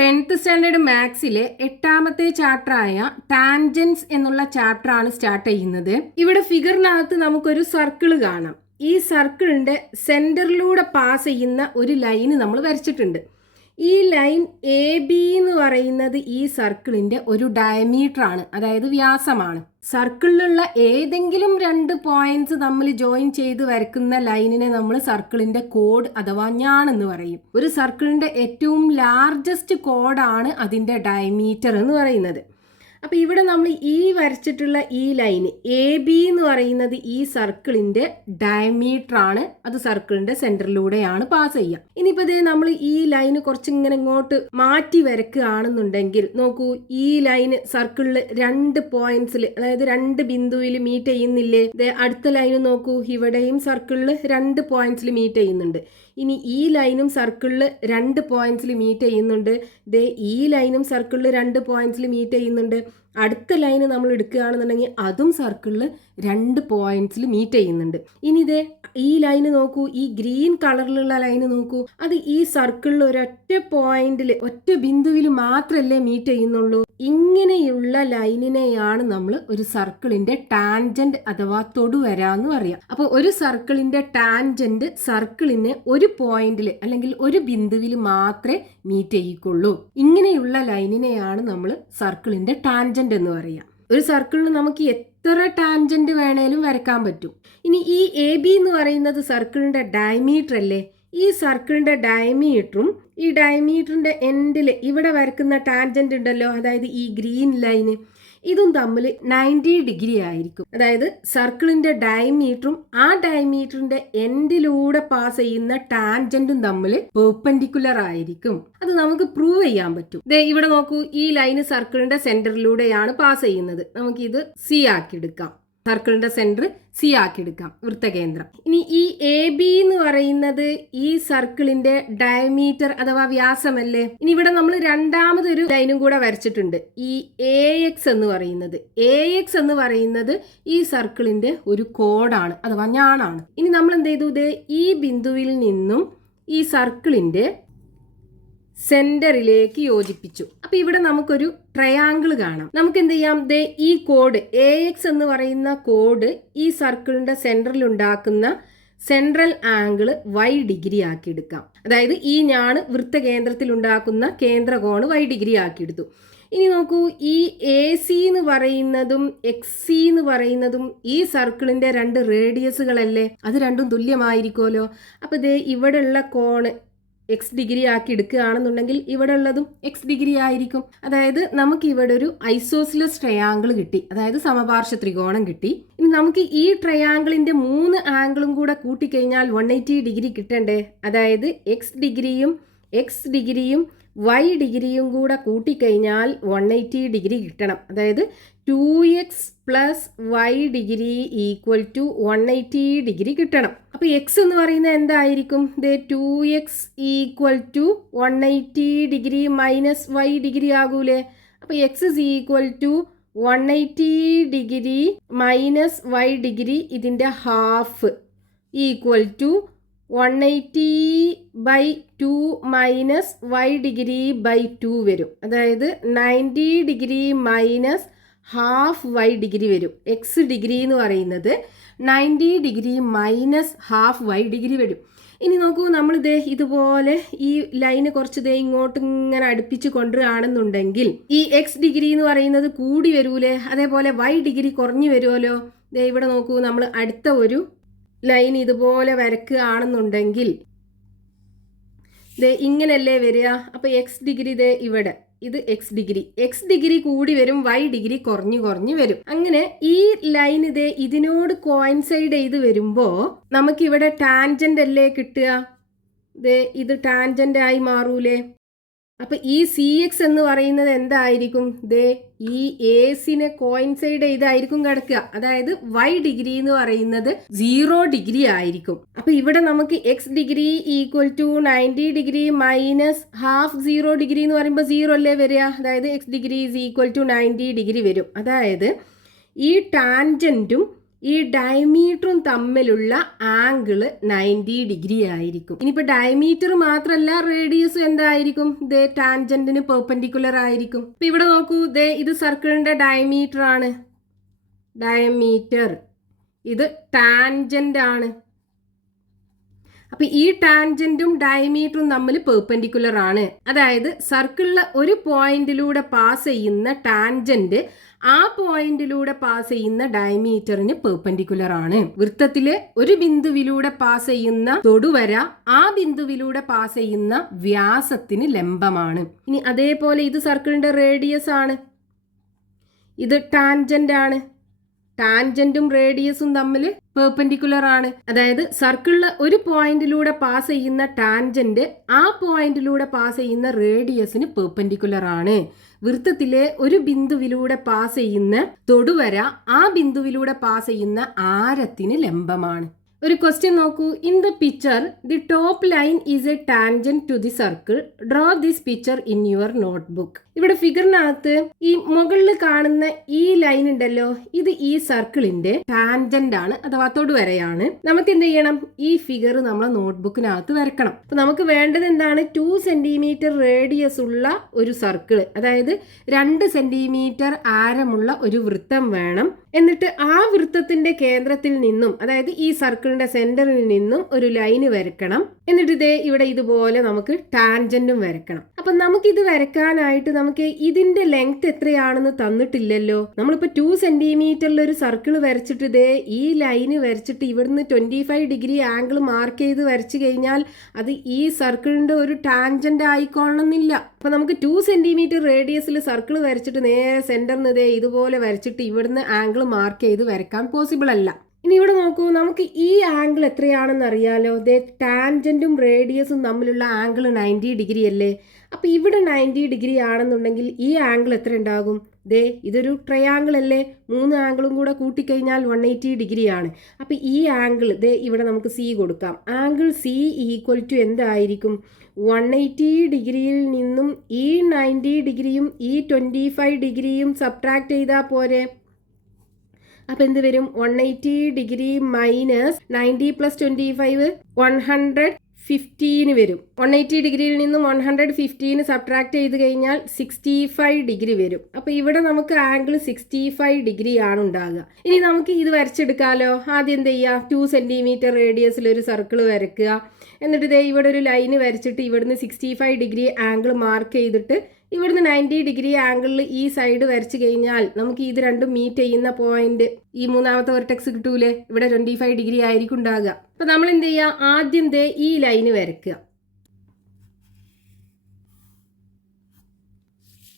10th standard മാത്സിലെ 8ാമത്തെ ചാപ്റ്ററായ tangents എന്നുള്ള ചാപ്റ്ററാണ് start ചെയ്യുന്നത്. ഇവിടെ ഫിഗറിനകത്ത് നമുക്കൊരു സർക്കിൾ കാണാം. ഈ സർക്കിളിന്റെ സെന്ററിലൂടെ പാസ് ചെയ്യുന്ന ഒരു ലൈന് നമ്മൾ വരച്ചിട്ടുണ്ട്. ഈ ലൈൻ എ ബി എന്ന് പറയുന്നത് ഈ സർക്കിളിന്റെ ഒരു ഡയമീറ്റർ ആണ്, അതായത് വ്യാസമാണ്. സർക്കിളിലുള്ള ഏതെങ്കിലും രണ്ട് പോയിന്റ്സ് തമ്മിൽ ജോയിൻ ചെയ്ത് വരക്കുന്ന ലൈനിനെ നമ്മൾ സർക്കിളിന്റെ കോഡ് അഥവാ ഞാണെന്ന് പറയും. ഒരു സർക്കിളിന്റെ ഏറ്റവും ലാർജസ്റ്റ് കോഡാണ് അതിന്റെ ഡയമീറ്റർ എന്ന് പറയുന്നത്. അപ്പോൾ ഇവിടെ നമ്മൾ ഈ വരച്ചിട്ടുള്ള ഈ ലൈന് എ ബി എന്ന് പറയുന്നത് ഈ സർക്കിളിന്റെ ഡയമീറ്റർ ആണ്. അത് സർക്കിളിന്റെ സെന്ററിലൂടെയാണ് പാസ് ചെയ്യുക. ഇനിയിപ്പോൾ ഇതേ നമ്മൾ ഈ ലൈന് കുറച്ചിങ്ങനെ ഇങ്ങോട്ട് മാറ്റി വരക്കുകയാണെന്നുണ്ടെങ്കിൽ നോക്കൂ, ഈ ലൈന് സർക്കിളിൽ രണ്ട് പോയിന്റ്സിൽ, അതായത് രണ്ട് ബിന്ദുവിൽ മീറ്റ് ചെയ്യുന്നില്ലേ? അടുത്ത ലൈന് നോക്കൂ, ഇവിടെയും സർക്കിളിൽ രണ്ട് പോയിന്റ്സിൽ മീറ്റ് ചെയ്യുന്നുണ്ട്. ഇനി ഈ ലൈനും സർക്കിളിൽ രണ്ട് പോയിന്റ്സിൽ മീറ്റ് ചെയ്യുന്നുണ്ട്. ഈ ലൈനും സർക്കിളിൽ രണ്ട് പോയിന്റ്സിൽ മീറ്റ് ചെയ്യുന്നുണ്ട്. അടുത്ത ലൈന് നമ്മൾ എടുക്കുകയാണെന്നുണ്ടെങ്കിൽ അതും സർക്കിളിൽ രണ്ട് പോയിന്റ്സിൽ മീറ്റ് ചെയ്യുന്നുണ്ട്. ഇനി ഈ ലൈന് നോക്കൂ, ഈ ഗ്രീൻ കളറിലുള്ള ലൈന് നോക്കൂ, അത് ഈ സർക്കിളിൽ ഒരൊറ്റ പോയിന്റിൽ, ഒറ്റ ബിന്ദുവിൽ മാത്രമല്ലേ മീറ്റ് ചെയ്യുന്നുള്ളൂ. ഇങ്ങനെയുള്ള ലൈനിനെയാണ് നമ്മൾ ഒരു സർക്കിളിന്റെ ടാൻജന്റ് അഥവാ തൊടുവര എന്ന് പറയാം. അപ്പോൾ ഒരു സർക്കിളിന്റെ ടാൻജന്റ് സർക്കിളിനെ ഒരു പോയിന്റിൽ അല്ലെങ്കിൽ ഒരു ബിന്ദുവിൽ മാത്രമേ മീറ്റ് ചെയ്യിക്കുള്ളൂ. ഇങ്ങനെയുള്ള ലൈനിനെയാണ് നമ്മൾ സർക്കിളിന്റെ ടാൻജന്റ് എന്ന് പറയാം. ഒരു സർക്കിളിന് നമുക്ക് എത്ര ടാൻജന്റ് വേണേലും വരയ്ക്കാൻ പറ്റും. ഇനി ഈ എ ബി എന്ന് പറയുന്നത് സർക്കിളിന്റെ ഡയമീറ്റർ അല്ലേ? ഈ സർക്കിളിന്റെ ഡയമീറ്ററും ഈ ഡയമീറ്ററിന്റെ എൻഡിൽ ഇവിടെ വരക്കുന്ന ടാൻജന്റ് ഉണ്ടല്ലോ, അതായത് ഈ ഗ്രീൻ ലൈന്, ഇതും തമ്മിൽ 90 ഡിഗ്രി ആയിരിക്കും. അതായത് സർക്കിളിന്റെ ഡയമീറ്ററും ആ ഡയമീറ്ററിന്റെ എൻഡിലൂടെ പാസ് ചെയ്യുന്ന ടാൻജന്റും തമ്മിൽ പെർപെൻഡിക്കുലർ ആയിരിക്കും. അത് നമുക്ക് പ്രൂവ് ചെയ്യാൻ പറ്റും. ഇവിടെ നോക്കൂ, ഈ ലൈന് സർക്കിളിന്റെ സെന്ററിലൂടെയാണ് പാസ് ചെയ്യുന്നത്. നമുക്കിത് സി ആക്കി എടുക്കാം. സർക്കിളിന്റെ സെന്റർ സി ആക്കി എടുക്കാം, വൃത്തകേന്ദ്രം. ഇനി ഈ എ ബി എന്ന് പറയുന്നത് ഈ സർക്കിളിന്റെ ഡയമീറ്റർ അഥവാ വ്യാസമല്ലേ? ഇനി ഇവിടെ നമ്മൾ രണ്ടാമതൊരു ലൈനും കൂടെ വരച്ചിട്ടുണ്ട്. ഈ എ എക്സ് എന്ന് പറയുന്നത് ഈ സർക്കിളിന്റെ ഒരു കോഡാണ് അഥവാ ഞാനാണ്. ഇനി നമ്മൾ എന്ത് ചെയ്തു, ഈ ബിന്ദുവിൽ നിന്നും ഈ സർക്കിളിന്റെ സെന്ററിലേക്ക് യോജിപ്പിച്ചു. അപ്പൊ ഇവിടെ നമുക്കൊരു ട്രയാങ്കിൾ കാണാം. നമുക്ക് എന്ത് ചെയ്യാം, ഈ കോഡ് എ എക്സ് എന്ന് പറയുന്ന കോഡ് ഈ സർക്കിളിന്റെ സെന്ററിൽ ഉണ്ടാക്കുന്ന സെൻട്രൽ ആംഗിൾ y ഡിഗ്രി ആക്കി എടുക്കാം. അതായത് ഈ ഞാൻ വൃത്തകേന്ദ്രത്തിൽ ഉണ്ടാക്കുന്ന കേന്ദ്രകോണ് y ഡിഗ്രി ആക്കി എടുത്തു. ഇനി നോക്കൂ, ഈ എ സി എന്ന് പറയുന്നതും എക്സ് സി എന്ന് പറയുന്നതും ഈ സർക്കിളിന്റെ രണ്ട് റേഡിയസുകളല്ലേ? അത് രണ്ടും തുല്യമായിരിക്കുമല്ലോ. അപ്പൊ ഇവിടെയുള്ള കോണ് എക്സ് ഡിഗ്രി ആക്കി എടുക്കുകയാണെന്നുണ്ടെങ്കിൽ ഇവിടെ ഉള്ളതും എക്സ് ഡിഗ്രി ആയിരിക്കും. അതായത് നമുക്ക് ഇവിടെ ഒരു ഐസോസിലസ് ട്രയാങ്കിൾ കിട്ടി, അതായത് സമപാർശ്വ ത്രികോണം കിട്ടി. ഇനി നമുക്ക് ഈ ട്രയാങ്കിളിന്റെ 3 ആംഗിളും കൂടെ കൂട്ടിക്കഴിഞ്ഞാൽ 180 ഡിഗ്രി കിട്ടണ്ടേ? അതായത് എക്സ് ഡിഗ്രിയും y ഡിഗ്രിയും കൂടെ കൂട്ടിക്കഴിഞ്ഞാൽ 180 ഡിഗ്രി കിട്ടണം. അതായത് 2x + y ഡിഗ്രി = 180 ഡിഗ്രി കിട്ടണം. അപ്പോൾ എക്സ് എന്ന് പറയുന്നത് എന്തായിരിക്കും? 2x = 180 degree minus y degree ആകൂലേ? അപ്പോൾ x = 180 degree minus y degree, ഇതിൻ്റെ half = 180/2 minus y degree by 2 വരും. അതായത് 90 degree minus half y degree വരും. എക്സ് ഡിഗ്രി എന്ന് പറയുന്നത് 90 degree minus half y degree വരും. ഇനി നോക്കൂ, നമ്മൾ ഇതുപോലെ ഈ ലൈന് കുറച്ച് ഇങ്ങോട്ട് ഇങ്ങനെ അടുപ്പിച്ച് കൊണ്ടുവരികയാണെന്നുണ്ടെങ്കിൽ ഈ എക്സ് ഡിഗ്രി എന്ന് പറയുന്നത് കൂടി വരൂലേ? അതേപോലെ y ഡിഗ്രി കുറഞ്ഞു വരുമല്ലോ. ഇവിടെ നോക്കൂ, നമ്മൾ അടുത്ത ഒരു ലൈൻ ഇതുപോലെ വരക്കുകയാണെന്നുണ്ടെങ്കിൽ ഇങ്ങനല്ലേ വരിക? അപ്പോൾ എക്സ് ഡിഗ്രി ഇവിടെ, ഇത് എക്സ് ഡിഗ്രി കൂടി വരും, y ഡിഗ്രി കുറഞ്ഞു വരും. അങ്ങനെ ഈ ലൈൻ ഇതിനോട് കോയിൻസൈഡ് ചെയ്ത് വരുമ്പോൾ നമുക്കിവിടെ ടാൻജന്റ് അല്ലേ കിട്ടുക? ഇത് ടാൻജന്റ് ആയി മാറൂലേ? അപ്പൊ ഈ സി എക്സ് എന്ന് പറയുന്നത് എന്തായിരിക്കും? ഈ എസിനെ കോയിൻസൈഡ് ചെയ്തായിരിക്കും കിടക്കുക. അതായത് y ഡിഗ്രി എന്ന് പറയുന്നത് 0 ഡിഗ്രി ആയിരിക്കും. അപ്പൊ ഇവിടെ നമുക്ക് X degree = 90 degree minus half 0 degree എന്ന് പറയുമ്പോൾ 0 അല്ലേ വരിക? അതായത് എക്സ് ഡിഗ്രി = 90 ഡിഗ്രി വരും. അതായത് ഈ ടാൻജന്റും ഈ ഡയമീറ്ററും തമ്മിലുള്ള ആംഗിള് 90 ഡിഗ്രി ആയിരിക്കും. ഇനിയിപ്പോൾ ഡയമീറ്റർ മാത്രമല്ല, റേഡിയസും എന്തായിരിക്കും? ദേ ടാൻജന്റിന് പെർപെൻഡിക്കുലർ ആയിരിക്കും. ഇപ്പം ഇവിടെ നോക്കൂ, ദേ ഇത് സർക്കിളിന്റെ ഡയമീറ്റർ ആണ്. ഡയമീറ്റർ ഇത് ടാൻജന്റ് ആണ്. അപ്പൊ ഈ ടാൻജന്റും ഡയമീറ്ററും തമ്മിൽ പെർപെൻഡിക്കുലർ ആണ്. അതായത് സർക്കിളിലെ ഒരു പോയിന്റിലൂടെ പാസ് ചെയ്യുന്ന ടാൻജന്റ് ആ പോയിന്റിലൂടെ പാസ് ചെയ്യുന്ന ഡയമീറ്ററിന് പെർപെൻഡിക്കുലർ ആണ്. വൃത്തത്തിലെ ഒരു ബിന്ദുവിലൂടെ പാസ് ചെയ്യുന്ന തൊടുവര ആ ബിന്ദുവിലൂടെ പാസ് ചെയ്യുന്ന വ്യാസത്തിന് ലംബമാണ്. ഇനി അതേപോലെ ഇത് സർക്കിളിന്റെ റേഡിയസ് ആണ്. ഇത് ടാൻജന്റ് ആണ്. ടാൻജന്റും റേഡിയസും തമ്മിൽ പെർപെൻഡിക്കുലർ ആണ്. അതായത് സർക്കിളിലെ ഒരു പോയിന്റിലൂടെ പാസ് ചെയ്യുന്ന ടാൻജന്റ് ആ പോയിന്റിലൂടെ പാസ് ചെയ്യുന്ന റേഡിയസിന് പെർപെൻഡിക്കുലർ ആണ്. വൃത്തത്തിലെ ഒരു ബിന്ദുവിലൂടെ പാസ് ചെയ്യുന്ന തൊടുവര ആ ബിന്ദുവിലൂടെ പാസ് ചെയ്യുന്ന ആരത്തിന് ലംബമാണ്. ഒരു ക്വസ്റ്റ്യൻ നോക്കൂ. In the picture the top line is a tangent to the circle. Draw this picture in your notebook. ഇവിടെ ഫിഗറിനകത്ത് ഈ മുകളിൽ കാണുന്ന ഈ ലൈൻ ഉണ്ടല്ലോ, ഇത് ഈ സർക്കിളിന്റെ ടാൻജന്റ് ആണ്, അഥവാ തൊടുവരയാണ്. നമുക്ക് എന്ത് ചെയ്യണം? ഈ ഫിഗർ നമ്മളെ നോട്ട്ബുക്കിനകത്ത് വരക്കണം. അപ്പൊ നമുക്ക് വേണ്ടത് എന്താണ്? 2 സെന്റിമീറ്റർ റേഡിയസ് ഉള്ള ഒരു സർക്കിൾ, അതായത് 2 സെന്റിമീറ്റർ ആരമുള്ള ഒരു വൃത്തം വേണം. എന്നിട്ട് ആ വൃത്തത്തിന്റെ കേന്ദ്രത്തിൽ നിന്നും, അതായത് ഈ സർക്കിളിന്റെ സെന്ററിൽ നിന്നും ഒരു ലൈന് വരക്കണം. എന്നിട്ട് ഇതേ ഇവിടെ ഇതുപോലെ നമുക്ക് ടാൻജന്റും വരക്കണം. അപ്പൊ നമുക്ക് ഇത് വരക്കാനായിട്ട് നമുക്ക് ഇതിന്റെ ലെങ്ത് എത്രയാണെന്ന് തന്നിട്ടില്ലല്ലോ. നമ്മളിപ്പോ 2 സെന്റിമീറ്ററിൽ ഒരു സർക്കിൾ വരച്ചിട്ട് ഇതേ ഈ ലൈന് വരച്ചിട്ട് ഇവിടുന്ന് 25 ഡിഗ്രി ആംഗിൾ മാർക്ക് ചെയ്ത് വരച്ചു കഴിഞ്ഞാൽ അത് ഈ സർക്കിളിന്റെ ഒരു ടാൻജന്റ് ആയിക്കോളണമെന്നില്ല. അപ്പൊ നമുക്ക് 2 സെന്റിമീറ്റർ റേഡിയസിൽ സർക്കിൾ വരച്ചിട്ട് നേരെ സെന്ററിന് ഇതേ ഇതുപോലെ വരച്ചിട്ട് ഇവിടുന്ന് ആംഗിൾ മാർക്ക് ചെയ്ത് വരക്കാൻ പോസിബിൾ അല്ല. ഇനി ഇവിടെ നോക്കൂ, നമുക്ക് ഈ ആംഗിൾ എത്രയാണെന്ന് അറിയാലോ. ദേ ടാൻജന്റും റേഡിയസും തമ്മിലുള്ള ആംഗിൾ 90 ഡിഗ്രി അല്ലേ. അപ്പൊ ഇവിടെ 90 ഡിഗ്രി ആണെന്നുണ്ടെങ്കിൽ ഈ ആംഗിൾ എത്ര ഉണ്ടാകും? ദേ ഇതൊരു ട്രയാങ്കിൾ അല്ലേ, 3 ആംഗിളും കൂടെ കൂട്ടിക്കഴിഞ്ഞാൽ 180 ഡിഗ്രി ആണ്. അപ്പൊ ഈ ആംഗിൾ ദേ ഇവിടെ നമുക്ക് സി കൊടുക്കാം. ആംഗിൾ സി ഈക്വൽ ടു എന്തായിരിക്കും? 180 ഡിഗ്രിയിൽ നിന്നും ഈ 90 ഡിഗ്രിയും ഈ 25 ഡിഗ്രിയും സബ്ട്രാക്ട് ചെയ്താൽ പോരെ. അപ്പൊ എന്ത് വരും? 180 ഡിഗ്രി മൈനസ് 90 പ്ലസ് 25 115 വരും. 180 ഡിഗ്രിയിൽ നിന്നും 115 സബ്ട്രാക്ട് ചെയ്ത് കഴിഞ്ഞാൽ 65 ഡിഗ്രി വരും. അപ്പൊ ഇവിടെ നമുക്ക് ആംഗിൾ 65 ഡിഗ്രി ആണ് ഉണ്ടാകുക. ഇനി നമുക്ക് ഇത് വരച്ചെടുക്കാലോ. ആദ്യം എന്ത് ചെയ്യുക? 2 സെന്റിമീറ്റർ റേഡിയസിൽ ഒരു സർക്കിൾ വരയ്ക്കുക. എന്നിട്ട് ഇതേ ഇവിടെ ഒരു ലൈന് വരച്ചിട്ട് ഇവിടുന്ന് 65 ഡിഗ്രി ആംഗിൾ മാർക്ക് ചെയ്തിട്ട് ഇവിടുന്ന് 90 ഡിഗ്രി ആംഗിളിൽ ഈ സൈഡ് വരച്ചു കഴിഞ്ഞാൽ നമുക്ക് ഇത് രണ്ടും മീറ്റ് ചെയ്യുന്ന പോയിന്റ് ഈ മൂന്നാമത്തെ വെർട്ടെക്സ് കിട്ടൂലേ. ഇവിടെ 25 ഡിഗ്രി ആയിരിക്കും ഉണ്ടാകുക. അപ്പൊ നമ്മൾ എന്ത് ചെയ്യുക? ആദ്യം ദേ ഈ ലൈന് വരയ്ക്കുക.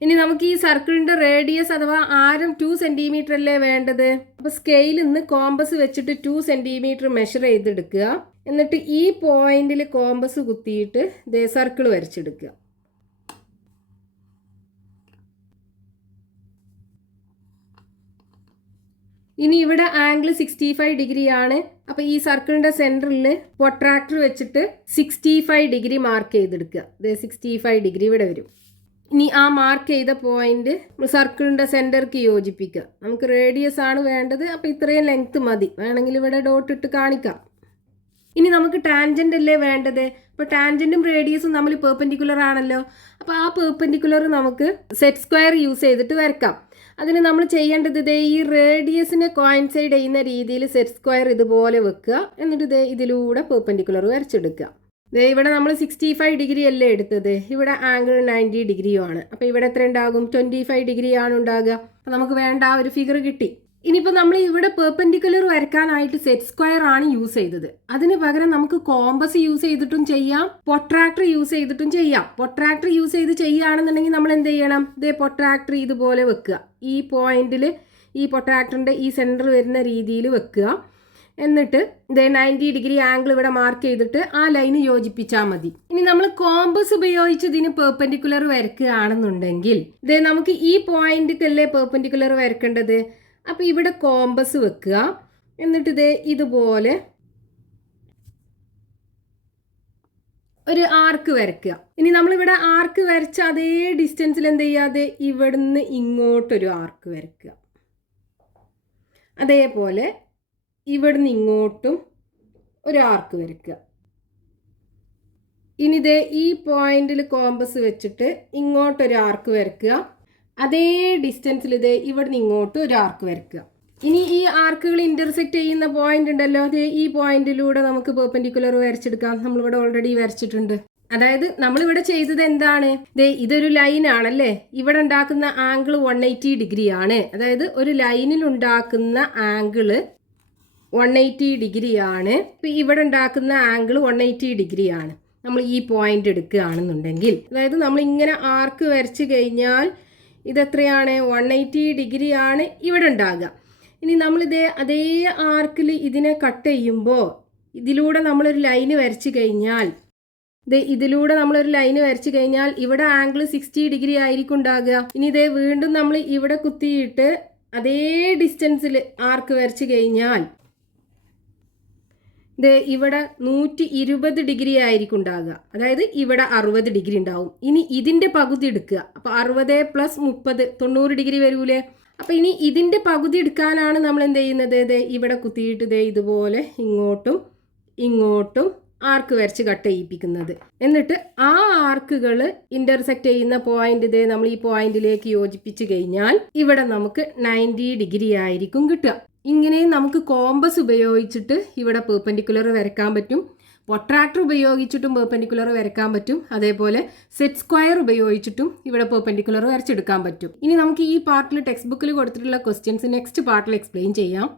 ഇനി നമുക്ക് ഈ സർക്കിളിന്റെ റേഡിയസ് അഥവാ ആരം 2 സെന്റിമീറ്റർ അല്ലേ വേണ്ടത്. അപ്പൊ സ്കെയിലിൽ നിന്ന് കോമ്പസ് വെച്ചിട്ട് 2 സെന്റിമീറ്റർ മെഷർ ചെയ്തെടുക്കുക. എന്നിട്ട് ഈ പോയിന്റിൽ കോമ്പസ് കുത്തിയിട്ട് ദേ സർക്കിൾ വരച്ചെടുക്കുക. ഇനി ഇവിടെ ആംഗിൾ 65 ഡിഗ്രി ആണ്. അപ്പൊ ഈ സർക്കിളിന്റെ സെന്ററിൽ പ്രൊട്രാക്ടർ വെച്ചിട്ട് 65 ഡിഗ്രി മാർക്ക് ചെയ്തെടുക്കുക. 65 ഡിഗ്രി ഇവിടെ വരും. ഇനി ആ മാർക്ക് ചെയ്ത പോയിന്റ് സർക്കിളിന്റെ സെന്റർക്ക് യോജിപ്പിക്കുക. നമുക്ക് റേഡിയസ് ആണ് വേണ്ടത്. അപ്പൊ ഇത്രയും ലെങ്ത് മതി. വേണമെങ്കിൽ ഇവിടെ ഡോട്ട് ഇട്ട് കാണിക്കാം. ഇനി നമുക്ക് ടാൻജന്റ് അല്ലേ വേണ്ടത്. അപ്പോൾ ടാൻജന്റും റേഡിയസും തമ്മിൽ പെർപെൻഡിക്കുലർ ആണല്ലോ. അപ്പോൾ ആ പെർപെൻഡിക്കുലർ നമുക്ക് സെറ്റ് സ്ക്വയർ യൂസ് ചെയ്തിട്ട് വരക്കാം. അതിന് നമ്മൾ ചെയ്യേണ്ടത് ഇതേ ഈ റേഡിയസിനെ കോയിൻസൈഡ് ചെയ്യുന്ന രീതിയിൽ സെറ്റ് സ്ക്വയർ ഇതുപോലെ വെക്കുക. എന്നിട്ട് ഇതേ ഇതിലൂടെ പെർപെൻഡിക്കുലർ വരച്ചെടുക്കുക. ഇവിടെ നമ്മൾ 65 ഡിഗ്രി അല്ലേ എടുത്തത്. ഇവിടെ ആംഗിൾ 90 ഡിഗ്രിയുമാണ്. അപ്പോൾ ഇവിടെ എത്ര ഉണ്ടാകും? 25 ഡിഗ്രി ആണ് ഉണ്ടാകുക. അപ്പോൾ നമുക്ക് വേണ്ട ആ ഒരു ഫിഗർ കിട്ടി. ഇനിയിപ്പോൾ നമ്മൾ ഇവിടെ പെർപെൻഡിക്കുലർ വരക്കാനായിട്ട് സെറ്റ് സ്ക്വയർ ആണ് യൂസ് ചെയ്തത്. അതിന് പകരം നമുക്ക് കോമ്പസ് യൂസ് ചെയ്തിട്ടും ചെയ്യാം, പ്രൊട്രാക്ടർ യൂസ് ചെയ്തിട്ടും ചെയ്യാം. പ്രൊട്രാക്ടർ യൂസ് ചെയ്ത് ചെയ്യുകയാണെന്നുണ്ടെങ്കിൽ നമ്മൾ എന്ത് ചെയ്യണം? ഇതേ പ്രൊട്രാക്ടർ ഇതുപോലെ വെക്കുക. ഈ പോയിന്റിൽ ഈ പ്രൊട്രാക്ടറിൻ്റെ ഈ സെൻറ്റർ വരുന്ന രീതിയിൽ വെക്കുക. എന്നിട്ട് ഇതേ 90 ഡിഗ്രി ആംഗിൾ ഇവിടെ മാർക്ക് ചെയ്തിട്ട് ആ ലൈന് യോജിപ്പിച്ചാൽ മതി. ഇനി നമ്മൾ കോമ്പസ് ഉപയോഗിച്ച് ഇതിന് പെർപെൻഡിക്കുലർ വരക്കുകയാണെന്നുണ്ടെങ്കിൽ ഇതേ നമുക്ക് ഈ പോയിന്റിക്കല്ലേ പെർപെൻഡിക്കുലർ വരക്കേണ്ടത്. അപ്പോൾ ഇവിടെ കോമ്പസ് വെക്കുക. എന്നിട്ട് ഇതേ ഇതുപോലെ ഒരു ആർക്ക് വരയ്ക്കുക. ഇനി നമ്മളിവിടെ ആർക്ക് വരച്ച അതേ ഡിസ്റ്റൻസിൽ എന്ത് ചെയ്യാതെ ഇവിടുന്ന് ഇങ്ങോട്ടൊരു ആർക്ക് വരയ്ക്കുക. അതേപോലെ ഇവിടുന്ന് ഇങ്ങോട്ടും ഒരു ആർക്ക് വരയ്ക്കുക. ഇനി ഇതേ ഈ പോയിന്റിൽ കോമ്പസ് വെച്ചിട്ട് ഇങ്ങോട്ടൊരു ആർക്ക് വരയ്ക്കുക. അതേ ഡിസ്റ്റൻസിൽ ഇതേ ഇവിടുന്ന് ഇങ്ങോട്ട് ഒരു ആർക്ക് വരയ്ക്കുക. ഇനി ഈ ആർക്കുകൾ ഇന്റർസെക്റ്റ് ചെയ്യുന്ന പോയിന്റ് ഉണ്ടല്ലോ, അതേ ഈ പോയിന്റിലൂടെ നമുക്ക് പെർപെൻഡിക്കുലർ വരച്ചെടുക്കാം. നമ്മളിവിടെ ഓൾറെഡി വരച്ചിട്ടുണ്ട്. അതായത് നമ്മളിവിടെ ചെയ്തത് എന്താണ്, ദേ ഇതൊരു ലൈൻ ആണല്ലേ, ഇവിടെ ഉണ്ടാക്കുന്ന ആംഗിൾ 180 ഡിഗ്രി ആണ്. അതായത് ഒരു ലൈനിൽ ഉണ്ടാക്കുന്ന ആംഗിള് 180 ഡിഗ്രി ആണ്. ഇപ്പം ഇവിടെ ഉണ്ടാക്കുന്ന ആംഗിൾ 180 ഡിഗ്രി ആണ്. നമ്മൾ ഈ പോയിന്റ് എടുക്കുകയാണെന്നുണ്ടെങ്കിൽ, അതായത് നമ്മൾ ഇങ്ങനെ ആർക്ക് വരച്ച് കഴിഞ്ഞാൽ ഇതെത്രയാണ്, 180 ഡിഗ്രി ആണ് ഇവിടെ ഉണ്ടാകുക. ഇനി നമ്മളിതേ അതേ ആർക്കിൽ ഇതിനെ കട്ട് ചെയ്യുമ്പോൾ ഇതിലൂടെ നമ്മളൊരു ലൈന് വരച്ച് കഴിഞ്ഞാൽ, ഇതിലൂടെ നമ്മളൊരു ലൈന് വരച്ച് കഴിഞ്ഞാൽ ഇവിടെ ആംഗിൾ 60 ഡിഗ്രി ആയിരിക്കും ഉണ്ടാകുക. ഇനി ഇതേ വീണ്ടും നമ്മൾ ഇവിടെ കുത്തിയിട്ട് അതേ ഡിസ്റ്റൻസിൽ ആർക്ക് വരച്ച് കഴിഞ്ഞാൽ ഇവിടെ 120 ഡിഗ്രി ആയിരിക്കും ഉണ്ടാകുക. അതായത് ഇവിടെ 60 ഡിഗ്രി ഉണ്ടാവും. ഇനി ഇതിന്റെ പകുതി എടുക്കുക. അപ്പൊ 60 + 30 90 ഡിഗ്രി വരൂലേ. അപ്പൊ ഇനി ഇതിന്റെ പകുതി എടുക്കാനാണ് നമ്മൾ എന്ത് ചെയ്യുന്നത്, ഇവിടെ കുത്തിയിട്ട് ഇതുപോലെ ഇങ്ങോട്ടും ഇങ്ങോട്ടും ആർക്ക് വരച്ച് കട്ട് ചെയ്യിപ്പിക്കുന്നത്. എന്നിട്ട് ആ ആർക്കുകൾ ഇന്റർസെക്റ്റ് ചെയ്യുന്ന പോയിന്റ് നമ്മൾ ഈ പോയിന്റിലേക്ക് യോജിപ്പിച്ച് കഴിഞ്ഞാൽ ഇവിടെ നമുക്ക് 90 ഡിഗ്രി ആയിരിക്കും കിട്ടുക. ഇങ്ങനെ നമുക്ക് കോമ്പസ് ഉപയോഗിച്ചിട്ട് ഇവിടെ പെർപെൻഡിക്കുലർ വരയ്ക്കാൻ പറ്റും. പ്രൊട്രാക്ടർ ഉപയോഗിച്ചിട്ടും പെർപെൻഡിക്കുലർ വരയ്ക്കാൻ പറ്റും. അതേപോലെ സെറ്റ് സ്ക്വയർ ഉപയോഗിച്ചിട്ടും ഇവിടെ പെർപെൻഡിക്കുലർ വരച്ചെടുക്കാൻ പറ്റും. ഇനി നമുക്ക് ഈ പാർട്ടിൽ ടെക്സ്റ്റ് ബുക്കിൽ കൊടുത്തിട്ടുള്ള ക്വസ്റ്റ്യൻസ് നെക്സ്റ്റ് പാർട്ടിൽ എക്സ്പ്ലെയിൻ ചെയ്യാം.